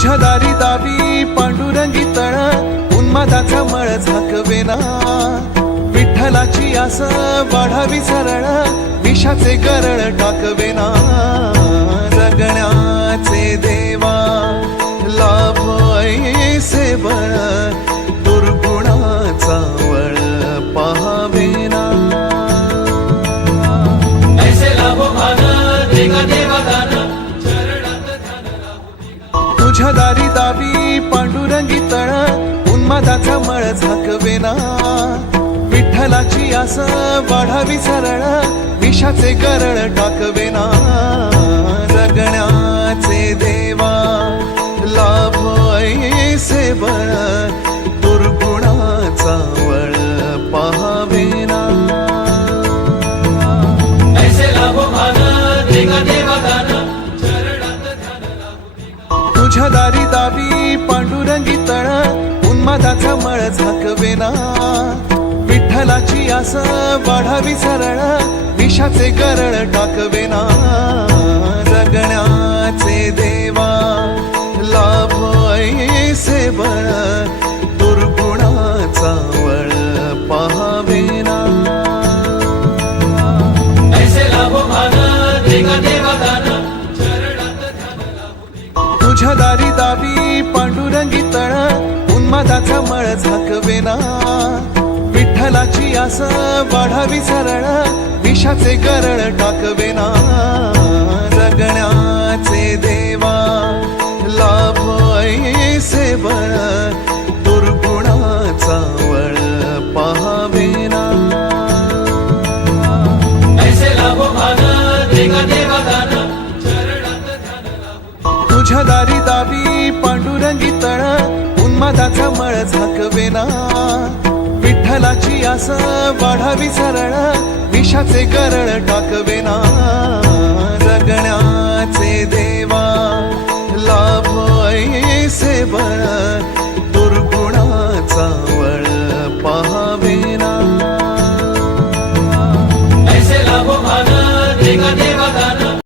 तुझ्या दारी दावी पांडुरंगी तळ उन्मादाचा मळ झाकवेना विठ्ठलाची आस वाढावी सरळ विषाचे गरळ टाकवेना जगण्याचे देवा लाभ ऐसे बळ दुर्गुणाचा वळ पाहावेना ऐसे लाभो भान देगा देवा दान चरणात ध्यान राहू तुझ्या दारी दावी पांडुरंगी तळ उन्मादाचा मळ झाकवेना विठ्ठलाची आस वाढावी सरळ विषाचे गरळ टाकवेना जगण्याचे देवा लाभ ऐसे बळ दुर्गुणाचा वळ पाहावेना ऐसे लाभो भान देगा देवा दान चरणात ध्यान राहू तुझ्या दारी दावी पांडुरंगी तळ उन्मादाचा मळ झाकवेना विठ्ठलाची आस वाढावी सरळ विषाचे गरळ टाकवेना जगण्याचे देवा लाभ ऐसे बळ दुर्गुणाचा वळ पाहावेना ऐसे लाभो भान देगा देवा दान चरणात ध्यान राहू तुझ्या दारी दावी पांडुरंगी तळ उन्मादाचा मळ झाकवेना विठ्ठलाची आस वाढावी सरळ विषाचे गरळ टाकवेना जगण्याचे देवा लाभ ऐसे बळ दुर्गुणाचा वळ पाहावेना ऐसे लाभो भान देगा देवा दान चरणात ध्यान राहू तुझ्या दारी दावी पांडुरंगी तळ उन्मादाचा मळ झाकवेना विठ्ठलाची आस वाढावी सरळ विषाचे गरळ टाकवेना